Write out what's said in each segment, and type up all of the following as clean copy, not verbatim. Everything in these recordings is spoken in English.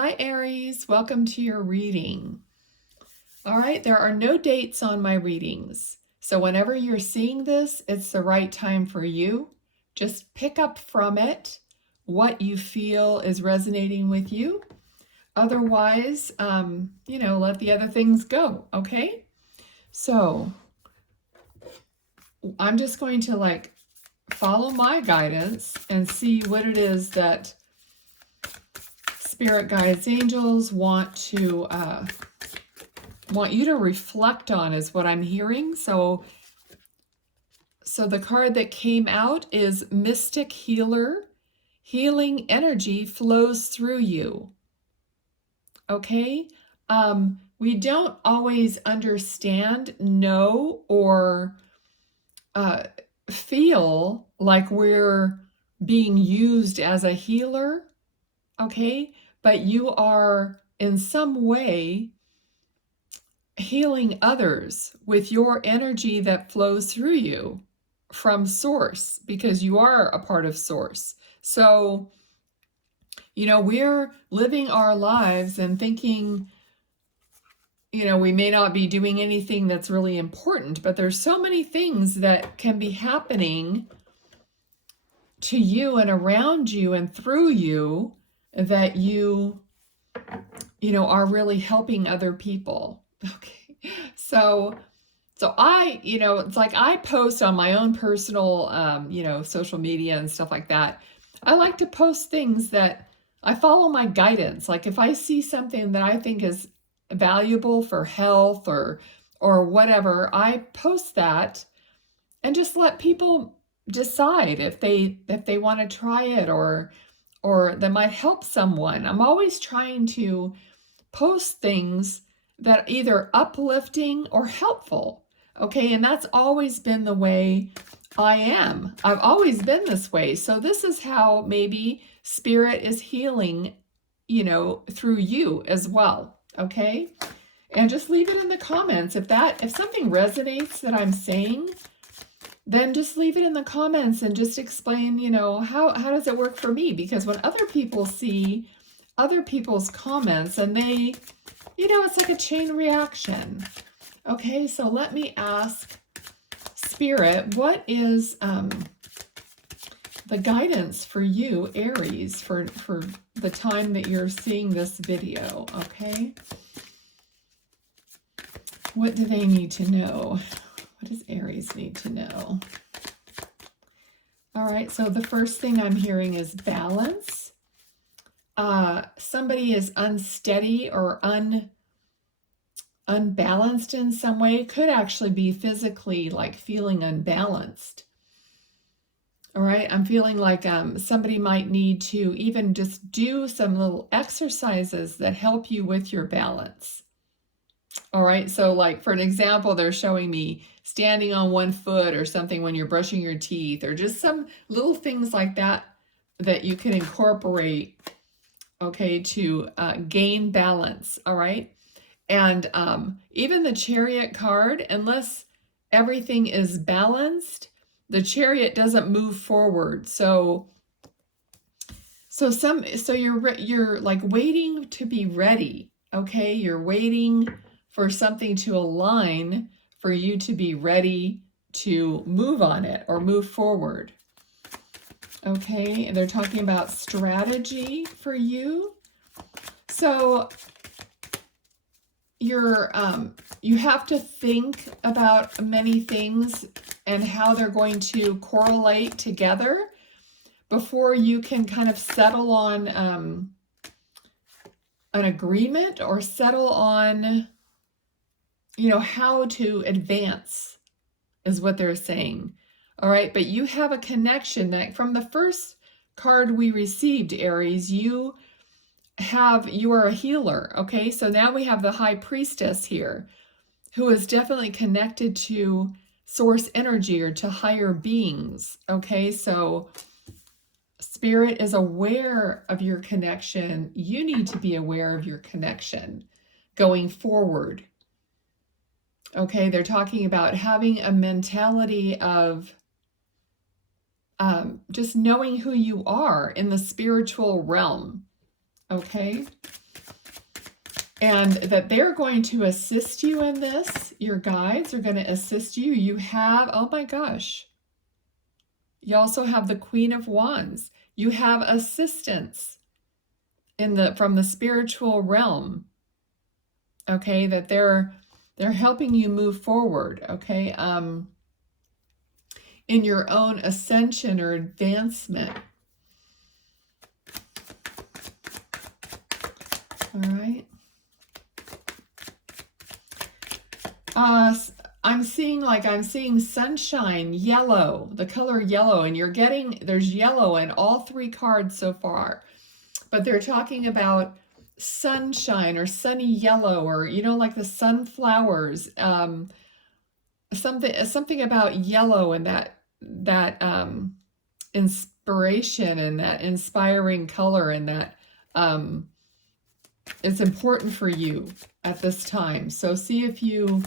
Hi Aries, welcome to your reading. All right, there are no dates on my readings. So whenever you're seeing this, it's the right time for you. Just pick up from it what you feel is resonating with you. Otherwise, let the other things go, okay? So I'm just going to follow my guidance and see what it is that Spirit Guides, Angels want you to reflect on is what I'm hearing. So the card that came out is Mystic Healer. Healing energy flows through you. Okay? We don't always understand, know, or feel like we're being used as a healer. Okay? But you are in some way healing others with your energy that flows through you from source, because you are a part of source. So, we're living our lives and thinking, we may not be doing anything that's really important, but there's so many things that can be happening to you and around you and through you that you are really helping other people. Okay. So it's like I post on my own personal, social media and stuff like that. I like to post things that I follow my guidance. Like if I see something that I think is valuable for health or whatever, I post that and just let people decide if they want to try it or that might help someone. I'm always trying to post things that are either uplifting or helpful. Okay, and that's always been the way I am. I've always been this way. So this is how maybe Spirit is healing, through you as well. Okay, and just leave it in the comments. If something resonates that I'm saying, then just leave it in the comments and just explain, how does it work for me? Because when other people see other people's comments and they, it's like a chain reaction. Okay, so let me ask Spirit, what is the guidance for you, Aries, for the time that you're seeing this video, okay? What do they need to know? What does Aries need to know? All right, so the first thing I'm hearing is balance. Somebody is unsteady or unbalanced in some way. It could actually be physically like feeling unbalanced. All right, I'm feeling like somebody might need to even just do some little exercises that help you with your balance. All right, so like for an example, they're showing me standing on one foot or something when you're brushing your teeth, or just some little things like that that you can incorporate, okay, to gain balance. All right, and even the Chariot card, unless everything is balanced, the Chariot doesn't move forward. So you're like waiting to be ready. Okay, you're waiting for something to align for you to be ready to move on it or move forward. Okay, and they're talking about strategy for you. So you have to think about many things and how they're going to correlate together before you can kind of settle on an agreement or settle on, how to advance is what they're saying. All right, but you have a connection that from the first card we received, Aries, you are a healer. Okay, so now we have the High Priestess here, who is definitely connected to source energy or to higher beings. Okay, so Spirit is aware of your connection. You need to be aware of your connection going forward. Okay, they're talking about having a mentality of just knowing who you are in the spiritual realm. Okay, and that they're going to assist you in this. Your guides are going to assist you. You have, oh my gosh, you also have the Queen of Wands. You have assistance from the spiritual realm. Okay, that they're helping you move forward. Okay, in your own ascension or advancement. All right. I'm seeing sunshine, yellow, the color yellow, and there's yellow in all three cards so far. But they're talking about sunshine or sunny yellow, or, you know, like the sunflowers, something about yellow and that inspiration and that inspiring color, and that it's important for you at this time. So see if you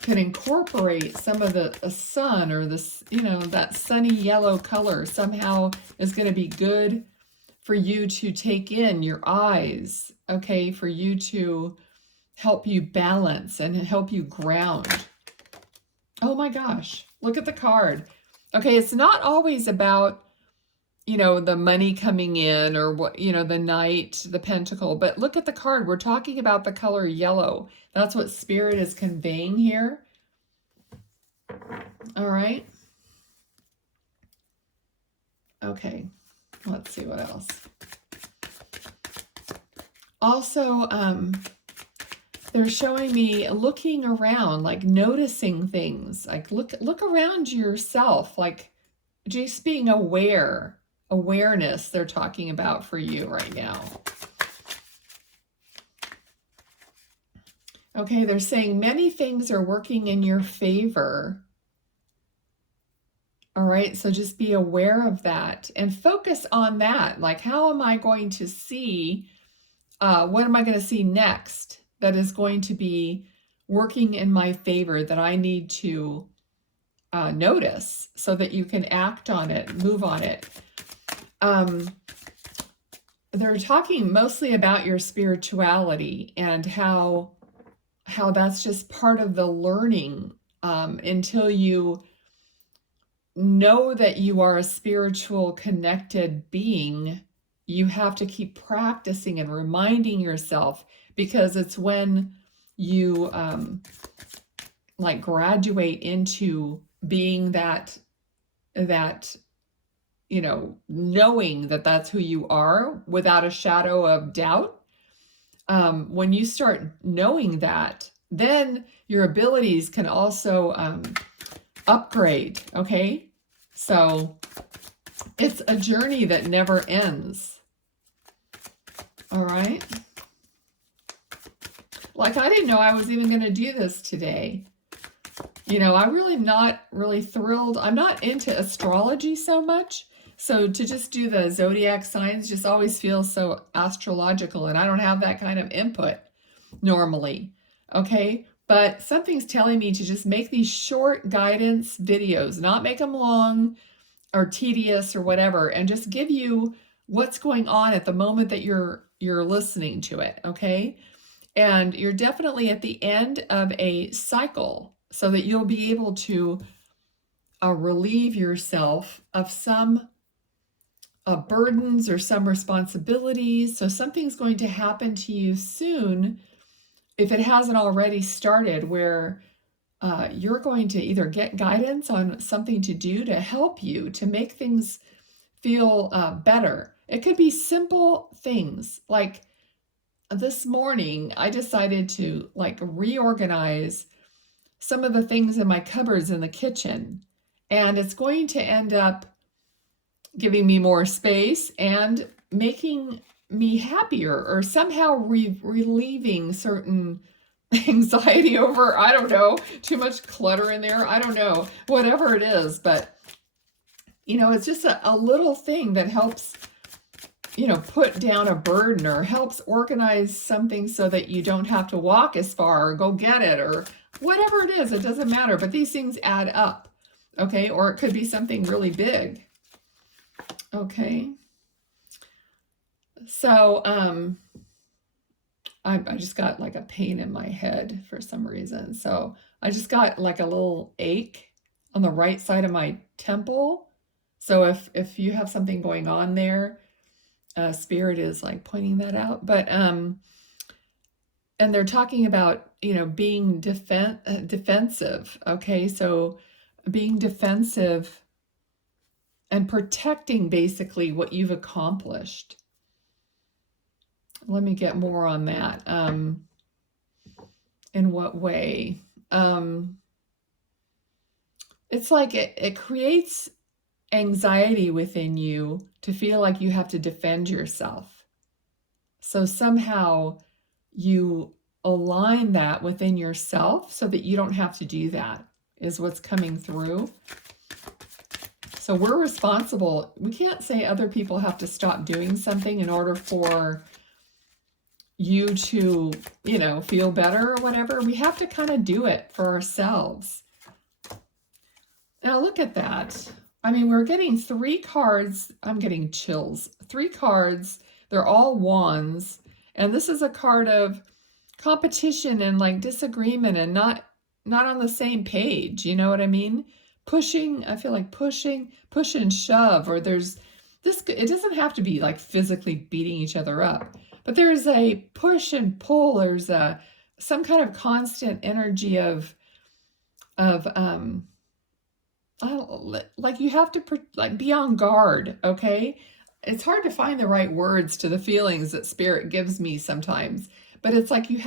can incorporate some of the sun, or this, you know, that sunny yellow color somehow is going to be good for you to take in your eyes, okay, for you to help you balance and help you ground. Oh my gosh, look at the card. Okay, it's not always about, you know, the money coming in, or what, you know, the knight, the pentacle, but look at the card. We're talking about the color yellow. That's what Spirit is conveying here. All right. Okay, let's see what else. Also, they're showing me looking around, like noticing things, like look around yourself, like just being aware. Awareness they're talking about for you right now. Okay, they're saying many things are working in your favor. All right, so just be aware of that and focus on that. Like, how am I going to see, what am I going to see next that is going to be working in my favor, that I need to notice so that you can act on it, move on it. They're talking mostly about your spirituality and how that's just part of the learning, until you know that you are a spiritual connected being. You have to keep practicing and reminding yourself, because it's when you like graduate into being that you know, knowing that that's who you are without a shadow of doubt. When you start knowing that, then your abilities can also upgrade, okay? So it's a journey that never ends. All right? Like, I didn't know I was even going to do this today. You know, I'm really not really thrilled. I'm not into astrology so much. So to just do the zodiac signs just always feels so astrological, and I don't have that kind of input normally, okay? But something's telling me to just make these short guidance videos, not make them long or tedious or whatever, and just give you what's going on at the moment that you're listening to it, okay? And you're definitely at the end of a cycle, so that you'll be able to relieve yourself of some burdens or some responsibilities. So something's going to happen to you soon, if it hasn't already started, where you're going to either get guidance on something to do to help you to make things feel better. It could be simple things. Like this morning, I decided to like reorganize some of the things in my cupboards in the kitchen, and it's going to end up giving me more space and making me happier, or somehow relieving certain anxiety over, I don't know, too much clutter in there. I don't know, whatever it is. But, you know, it's just a little thing that helps, you know, put down a burden, or helps organize something so that you don't have to walk as far or go get it, or whatever it is. It doesn't matter. But these things add up. Okay. Or it could be something really big. Okay. So, I just got like a pain in my head for some reason. So I just got like a little ache on the right side of my temple. So if you have something going on there, Spirit is like pointing that out. But and they're talking about, you know, being defensive. Okay, so being defensive and protecting basically what you've accomplished. Let me get more on that. In what way? It's like it creates anxiety within you to feel like you have to defend yourself. So somehow you align that within yourself so that you don't have to do that, is what's coming through. So we're responsible. We can't say other people have to stop doing something in order for you to, you know, feel better or whatever. We have to kind of do it for ourselves. Now look at that. I mean, we're getting 3 cards. I'm getting chills. 3 cards. They're all wands. And this is a card of competition and like disagreement and not on the same page. You know what I mean? Pushing, I feel like push and shove, or there's this, it doesn't have to be like physically beating each other up, but there's a push and pull. There's some kind of constant energy of like you have to like be on guard. Okay, it's hard to find the right words to the feelings that Spirit gives me sometimes, but it's like you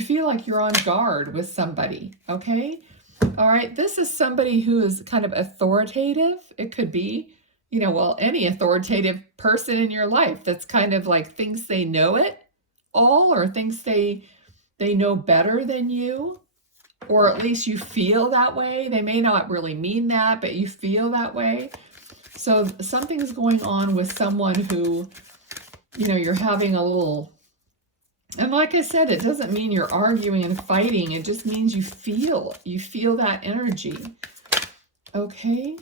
feel like you're on guard with somebody. Okay, all right, this is somebody who is kind of authoritative. It could be, you know, well, any authoritative person in your life that's kind of like thinks they know it all, or thinks they know better than you. Or at least you feel that way. They may not really mean that, but you feel that way. So something's going on with someone who, you know, you're having a little, and like I said, it doesn't mean you're arguing and fighting. It just means you feel that energy. Okay.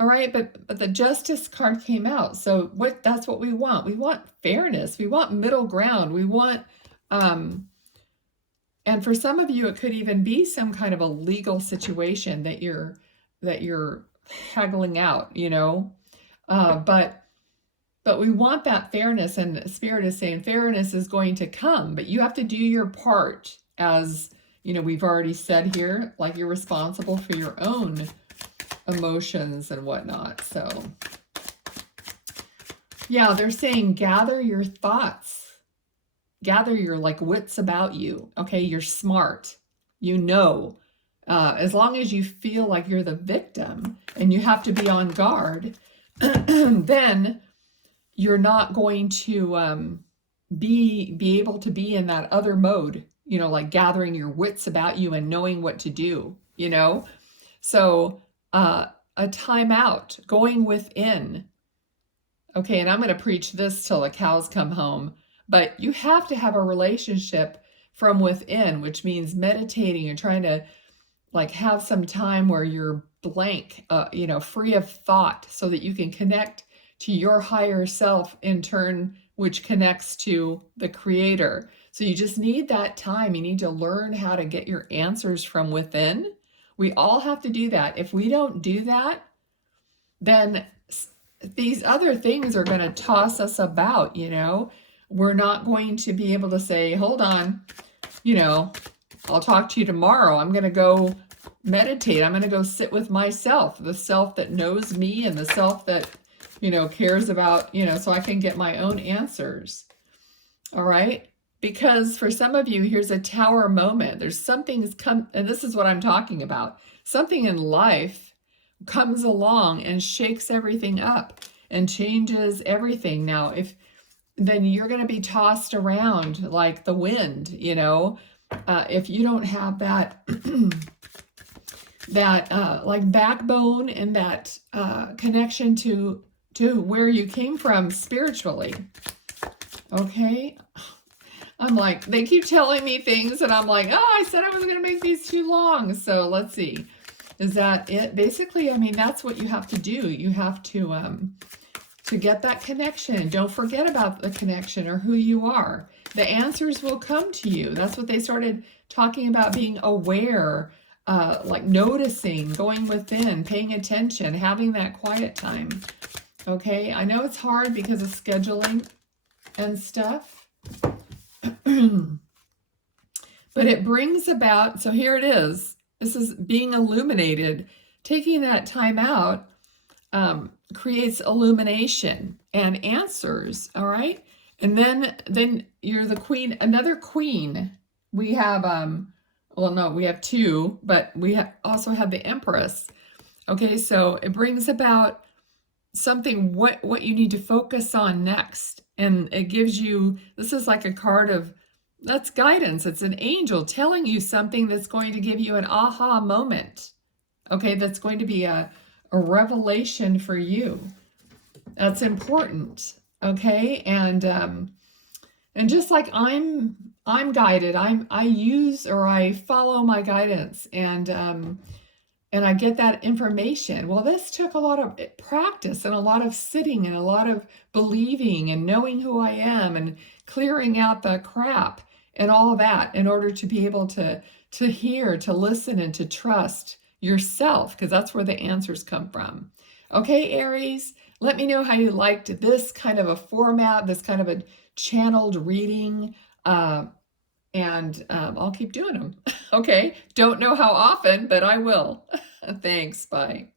All right, but the Justice card came out. So that's what we want. We want fairness. We want middle ground. We want, and for some of you, it could even be some kind of a legal situation that you're haggling out, you know. But we want that fairness, and Spirit is saying fairness is going to come, but you have to do your part, as you know, we've already said here, like you're responsible for your own emotions and whatnot. So yeah, they're saying gather your thoughts. Gather your like wits about you. Okay, you're smart. You know, as long as you feel like you're the victim and you have to be on guard, then you're not going to be able to be in that other mode. You know, like gathering your wits about you and knowing what to do. You know, so a timeout, going within. Okay, and I'm going to preach this till the cows come home. But you have to have a relationship from within, which means meditating and trying to like have some time where you're blank, you know, free of thought, so that you can connect to your higher self in turn, which connects to the Creator. So you just need that time. You need to learn how to get your answers from within. We all have to do that. If we don't do that, then these other things are going to toss us about, you know. We're not going to be able to say, hold on, you know, I'll talk to you tomorrow. I'm going to go meditate. I'm going to go sit with myself, the self that knows me and the self that, you know, cares about, you know, so I can get my own answers. All right. Because for some of you, here's a tower moment. There's something's come, and this is what I'm talking about. Something in life comes along and shakes everything up and changes everything. Now, then you're going to be tossed around like the wind, you know, if you don't have that, like backbone and that connection to where you came from spiritually. Okay. I'm like, they keep telling me things and I'm like, oh, I said I was going to make these too long. So let's see. Is that it? Basically, I mean, that's what you have to do. You have to to get that connection. Don't forget about the connection or who you are. The answers will come to you. That's what they started talking about, being aware, like noticing, going within, paying attention, having that quiet time. Okay, I know it's hard because of scheduling and stuff. But it brings about, so here it is. This is being illuminated. Taking that time out creates illumination and answers, all right? And then you're the queen, another queen. We have, well, no, we have two, but we also have the Empress. Okay, so it brings about something, what you need to focus on next. And it gives you, this is like a card of, that's guidance. It's an angel telling you something that's going to give you an aha moment. Okay, that's going to be a revelation for you. That's important. Okay, and just like I'm guided, I use or I follow my guidance, and I get that information. Well, this took a lot of practice and a lot of sitting and a lot of believing and knowing who I am and clearing out the crap and all that in order to be able to hear, to listen, and to trust yourself, because that's where the answers come from. Okay, Aries, let me know how you liked this kind of a format, this kind of a channeled reading, and I'll keep doing them. Okay, don't know how often, but I will. Thanks, bye.